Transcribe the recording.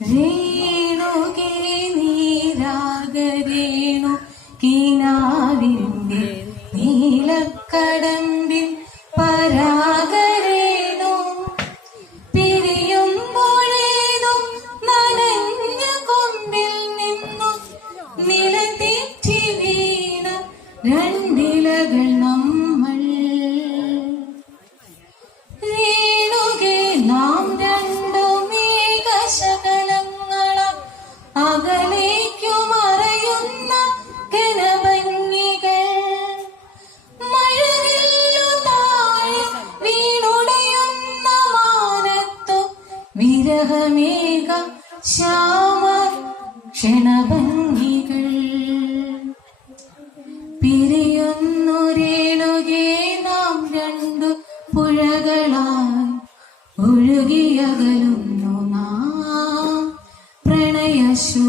രേണുകേ നീരാഗരേണു കിനാവിന്റെ നീലക്കടമ്പിൻ പരാഗരേണു പിരിയുമ്പോഴേതും നനഞ്ഞ കൊമ്പിൽ നിന്നും നിലതെറ്റി വീണ രണ്ടിലകൾ നമ്മൾ. രേണുകേ നാം രണ്ടും ഏകശകലങ്ങളാം അകലേക്കു മറയുന്ന ഘനഭംഗികൾ. മഴവില്ലു താഴെ വീണുടയുന്ന മാനത്തു വിരഹമേഘ ശ്യാമ ക്ഷണഭംഗികൾ. പിരിയുന്നു രേണുകേ നാം രണ്ടു പുഴകളായി ഒഴുകിയകലുന്നു നാം പ്രണയശൂ